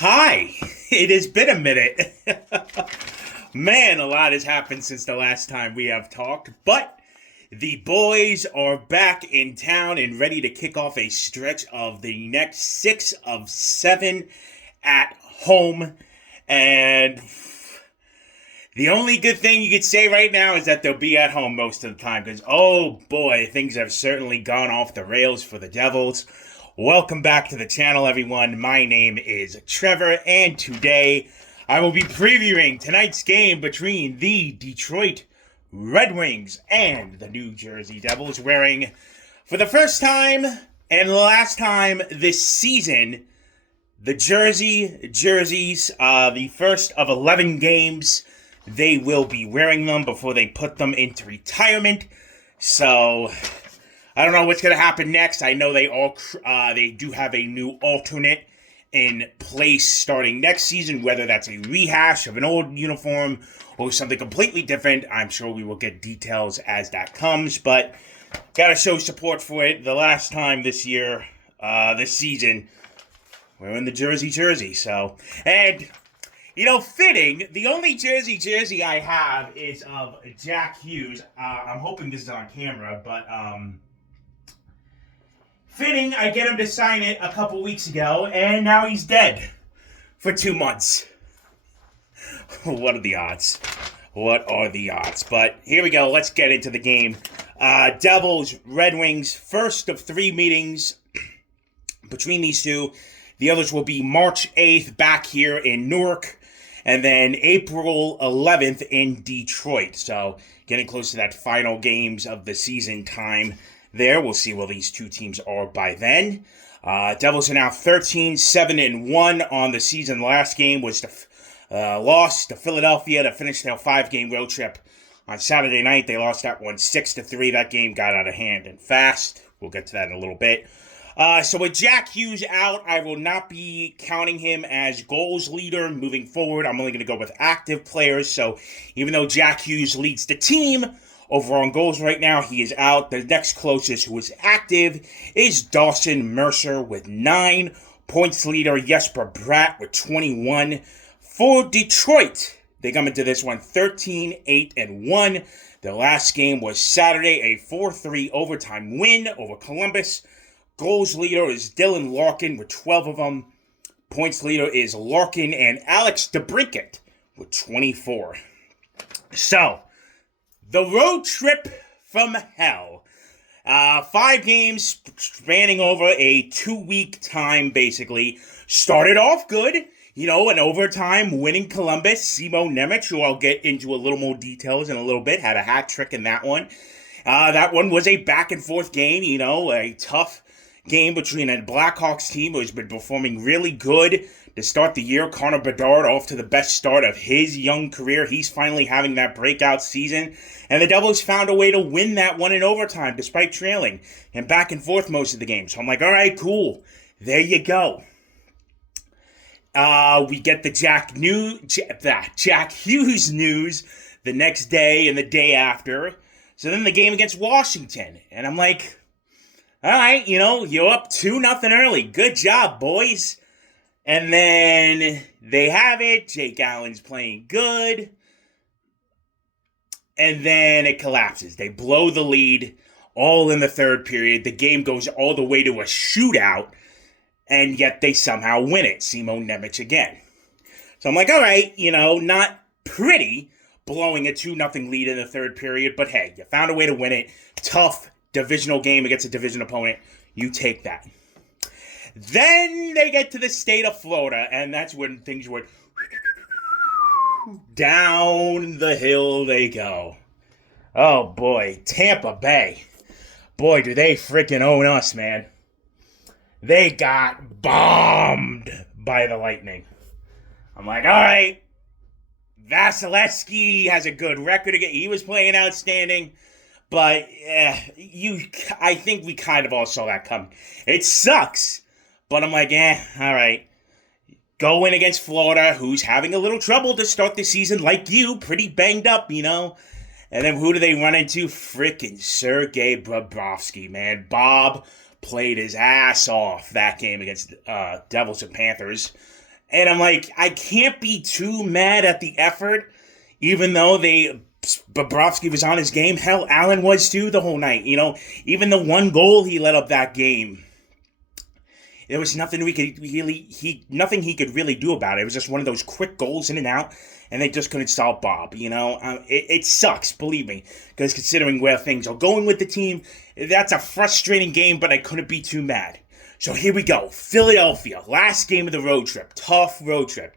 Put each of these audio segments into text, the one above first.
Hi, it has been a minute. Man, a lot has happened since the last time we have talked, but the boys are back in town and ready to kick off a stretch of the next 6 of 7 at home. And the only good thing you could say right now is that they'll be at home most of the time because, oh boy, things have certainly gone off the rails for the Devils. Welcome back to the channel, everyone. My name is Trevor, and today I will be previewing tonight's game between the Detroit Red Wings and the New Jersey Devils, wearing, for the first time and last time this season, the jerseys, the first of 11 games. They will be wearing them before they put them into retirement. So I don't know what's going to happen next. I know they do have a new alternate in place starting next season, whether that's a rehash of an old uniform or something completely different. I'm sure we will get details as that comes, but gotta show support for it. The last time this season, we're in the jersey. So, and fitting, the only jersey I have is of Jack Hughes. I'm hoping this is on camera, but fitting, I get him to sign it a couple weeks ago, and now he's dead for 2 months. What are the odds? But here we go. Let's get into the game. Devils, Red Wings, first of 3 meetings between these two. The others will be March 8th back here in Newark, and then April 11th in Detroit. So getting close to that final games of the season time there. We'll see where these two teams are by then. Devils are now 13-7-1 on the season. Last game was the loss to Philadelphia to finish their 5-game road trip on Saturday night. They lost that one 6-3. That game got out of hand and fast. We'll get to that in a little bit. So with Jack Hughes out, I will not be counting him as goals leader moving forward. I'm only going to go with active players. So even though Jack Hughes leads the team over on goals right now, he is out. The next closest who is active is Dawson Mercer with 9. Points leader Jesper Bratt with 21. For Detroit, they come into this one 13-8-1. Their last game was Saturday, a 4-3 overtime win over Columbus. Goals leader is Dylan Larkin with 12 of them. Points leader is Larkin and Alex DeBrincat with 24. So, the road trip from hell. 5 games spanning over a 2-week time, basically. Started off good. An overtime winning Columbus. Simo Nemec, who I'll get into a little more details in a little bit, had a hat trick in that one. That one was a back-and-forth game, a tough game between a Blackhawks team who has been performing really good to start the year. Connor Bedard off to the best start of his young career. He's finally having that breakout season. And the Devils found a way to win that one in overtime despite trailing and back and forth most of the game. So I'm like, all right, cool. There you go. We get the Jack Hughes news the next day and the day after. So then the game against Washington. And I'm like, all right, you're up 2-0 early. Good job, boys. And then they have it. Jake Allen's playing good. And then it collapses. They blow the lead all in the third period. The game goes all the way to a shootout. And yet they somehow win it. Simo Nemec again. So I'm like, all right, not pretty blowing a 2-0 lead in the third period. But hey, you found a way to win it. Tough divisional game against a division opponent. You take that. Then they get to the state of Florida, and that's when things went down the hill they go. Oh boy, Tampa Bay. Boy, do they freaking own us, man. They got bombed by the Lightning. I'm like, all right, Vasilevsky has a good record again. He was playing outstanding. But I think we kind of all saw that coming. It sucks, but I'm like, all right. Go in against Florida, who's having a little trouble to start the season, like you, pretty banged up, And then who do they run into? Frickin' Sergei Bobrovsky, man. Bob played his ass off that game against Devils and Panthers. And I'm like, I can't be too mad at the effort, even though Bobrovsky was on his game. Hell, Allen was too the whole night. Even the one goal he let up that game, there was nothing nothing he could really do about it. It was just one of those quick goals in and out, and they just couldn't stop Bob. It sucks, believe me, because considering where things are going with the team, that's a frustrating game. But I couldn't be too mad. So here we go, Philadelphia, last game of the road trip, tough road trip.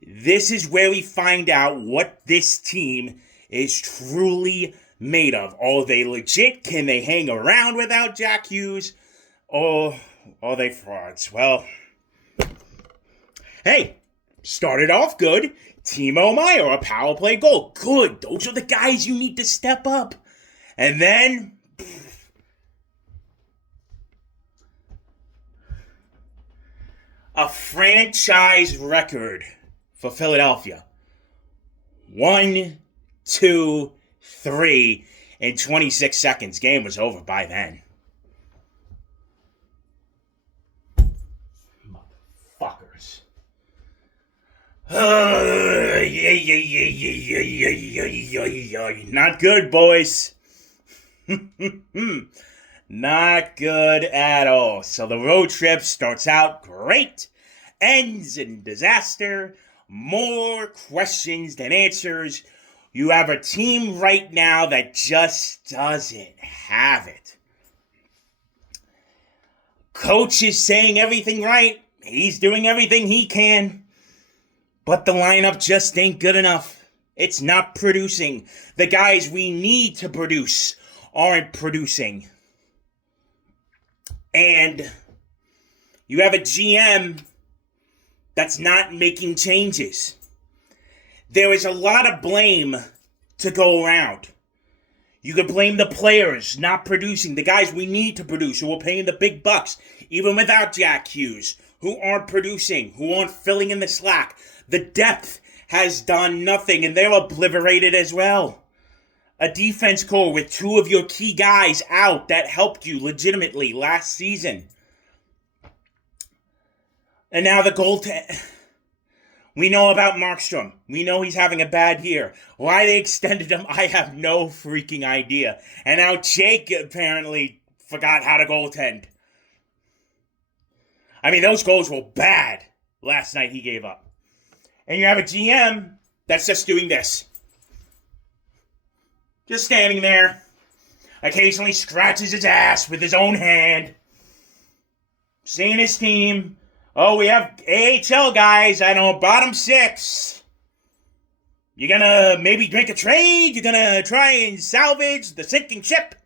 This is where we find out what this team is truly made of. Are they legit? Can they hang around without Jack Hughes? Or are they frauds? Well, hey, started off good. Timo Meyer, a power play goal. Good. Those are the guys you need to step up. And then a franchise record for Philadelphia. 1, 2, 3 in 26 seconds. Game was over by then. Motherfuckers. Not good, boys. Not good at all. So the road trip starts out great, ends in disaster, more questions than answers. You have a team right now that just doesn't have it. Coach is saying everything right. He's doing everything he can. But the lineup just ain't good enough. It's not producing. The guys we need to produce aren't producing. And you have a GM that's not making changes. There is a lot of blame to go around. You could blame the players not producing, the guys we need to produce, who are paying the big bucks, even without Jack Hughes, who aren't producing, who aren't filling in the slack. The depth has done nothing, and they're obliterated as well. A defense core with two of your key guys out that helped you legitimately last season. And now the goaltender. We know about Markstrom. We know he's having a bad year. Why they extended him, I have no freaking idea. And now Jake apparently forgot how to goaltend. I mean, those goals were bad last night he gave up. And you have a GM that's just doing this. Just standing there. Occasionally scratches his ass with his own hand. Seeing his team. Oh, we have AHL guys, bottom 6. You're gonna maybe make a trade? You're gonna try and salvage the sinking ship?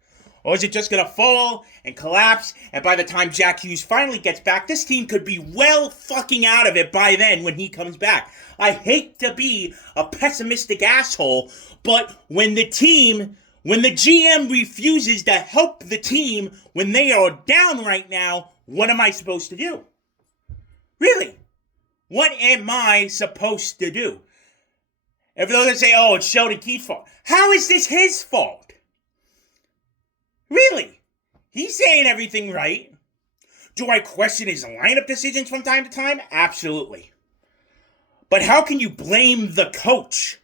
Or is it just gonna fall and collapse? And by the time Jack Hughes finally gets back, this team could be well fucking out of it by then when he comes back. I hate to be a pessimistic asshole, but when the GM refuses to help the team when they are down right now, what am I supposed to do? Really? What am I supposed to do? If they're going to say, oh, it's Sheldon Keefe's fault. How is this his fault? Really? He's saying everything right. Do I question his lineup decisions from time to time? Absolutely. But how can you blame the coach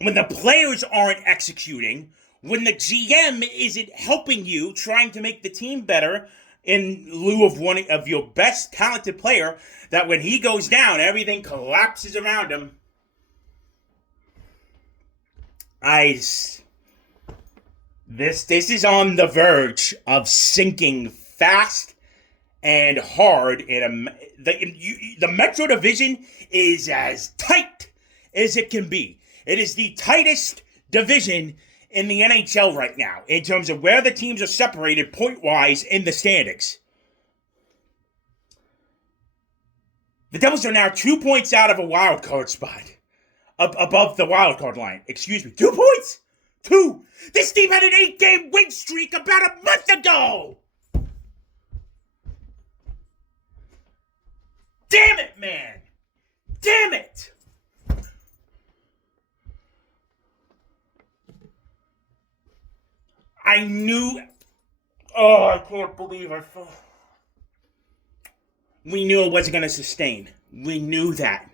when the players aren't executing, when the GM isn't helping you trying to make the team better, in lieu of one of your best talented player, that when he goes down, everything collapses around him? This is on the verge of sinking fast and hard. The Metro Division is as tight as it can be. It is the tightest division in the NHL right now, in terms of where the teams are separated point-wise in the standings. The Devils are now 2 points out of a wild card spot. Above the wild card line. Excuse me. 2 points? 2. This team had an 8-game win streak about a month ago! Damn it, man! Damn it! I knew... Oh, I can't believe I... we knew it wasn't going to sustain. We knew that.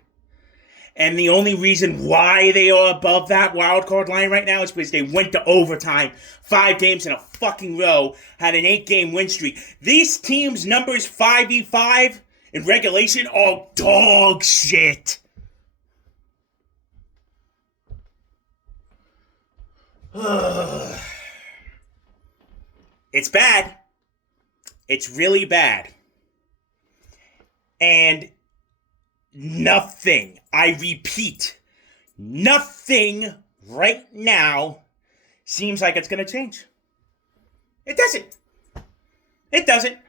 And the only reason why they are above that wild card line right now is because they went to overtime 5 games in a fucking row, had an 8-game win streak. These teams' numbers 5v5 in regulation are dog shit. It's bad. It's really bad. And nothing, I repeat, nothing right now seems like it's going to change. It doesn't. It doesn't.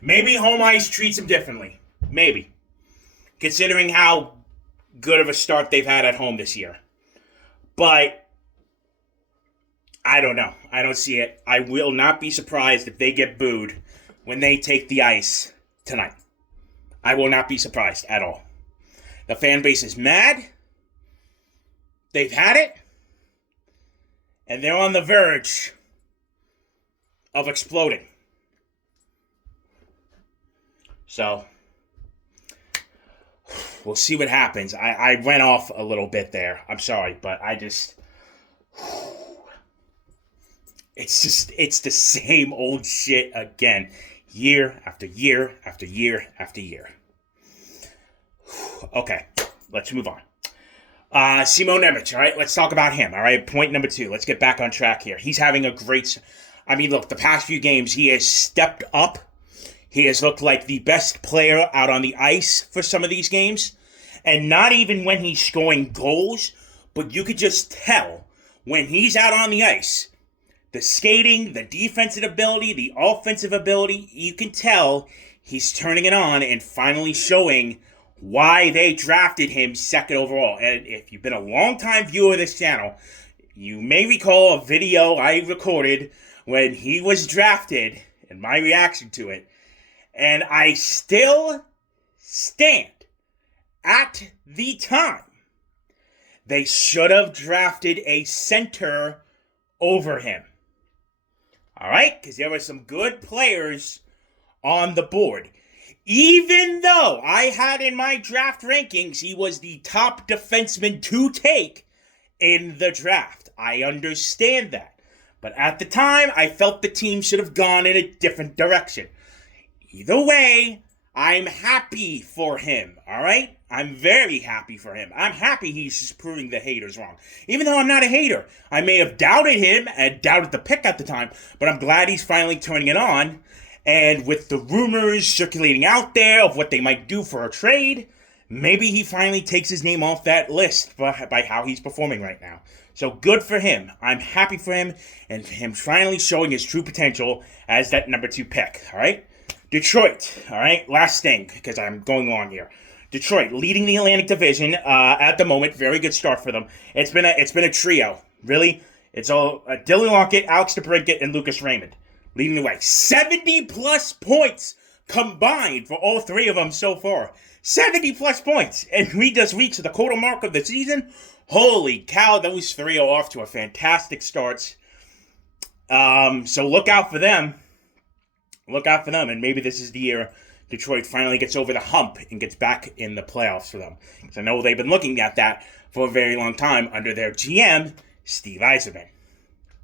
Maybe home ice treats them differently. Maybe. Considering how good of a start they've had at home this year. But I don't know. I don't see it. I will not be surprised if they get booed when they take the ice tonight. I will not be surprised at all. The fan base is mad. They've had it. And they're on the verge of exploding. So, we'll see what happens. I went off a little bit there. I'm sorry, but I just... It's the same old shit again. Year after year after year after year. Okay, let's move on. Simon Nemec, all right? Let's talk about him, all right? Point number 2. Let's get back on track here. He's having a great... I mean, look, the past few games, he has stepped up. He has looked like the best player out on the ice for some of these games. And not even when he's scoring goals, but you could just tell when he's out on the ice... The skating, the defensive ability, the offensive ability, you can tell he's turning it on and finally showing why they drafted him 2nd overall. And if you've been a long-time viewer of this channel, you may recall a video I recorded when he was drafted and my reaction to it. And I still stand at the time. They should have drafted a center over him. All right? Because there were some good players on the board. Even though I had in my draft rankings, he was the top defenseman to take in the draft. I understand that. But at the time, I felt the team should have gone in a different direction. Either way, I'm happy for him, all right? I'm very happy for him. I'm happy he's just proving the haters wrong. Even though I'm not a hater. I may have doubted him and doubted the pick at the time, but I'm glad he's finally turning it on. And with the rumors circulating out there of what they might do for a trade, maybe he finally takes his name off that list by how he's performing right now. So good for him. I'm happy for him and him finally showing his true potential as that number 2 pick, all right? Detroit, all right? Last thing, because I'm going long here. Detroit leading the Atlantic Division at the moment. Very good start for them. It's been a trio, really. It's all Dylan Lockett, Alex DeBrincat, and Lucas Raymond leading the way. 70-plus points combined for all 3 of them so far. 70-plus points. And we just reached the quarter mark of the season. Holy cow, those 3 are off to a fantastic starts. So look out for them. Look out for them, and maybe this is the year Detroit finally gets over the hump and gets back in the playoffs for them. Because I know they've been looking at that for a very long time under their GM, Steve Yzerman.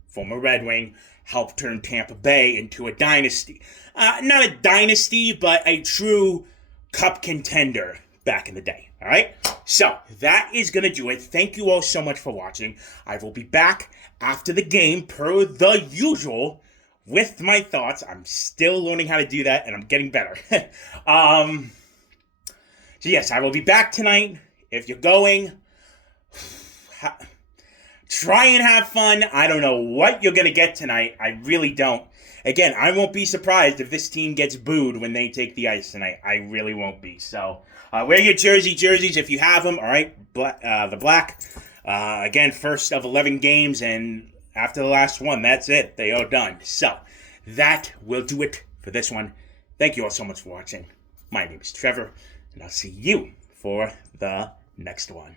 Former Red Wing, helped turn Tampa Bay into a dynasty. Not a dynasty, but a true cup contender back in the day. All right? So, that is going to do it. Thank you all so much for watching. I will be back after the game per the usual with my thoughts. I'm still learning how to do that, and I'm getting better. So yes, I will be back tonight. If you're going, try and have fun. I don't know what you're going to get tonight. I really don't. Again, I won't be surprised if this team gets booed when they take the ice tonight. I really won't be. So, wear your jerseys if you have them. All right, the black. Again, first of 11 games, and after the last one, that's it. They are done. So, that will do it for this one. Thank you all so much for watching. My name is Trevor, and I'll see you for the next one.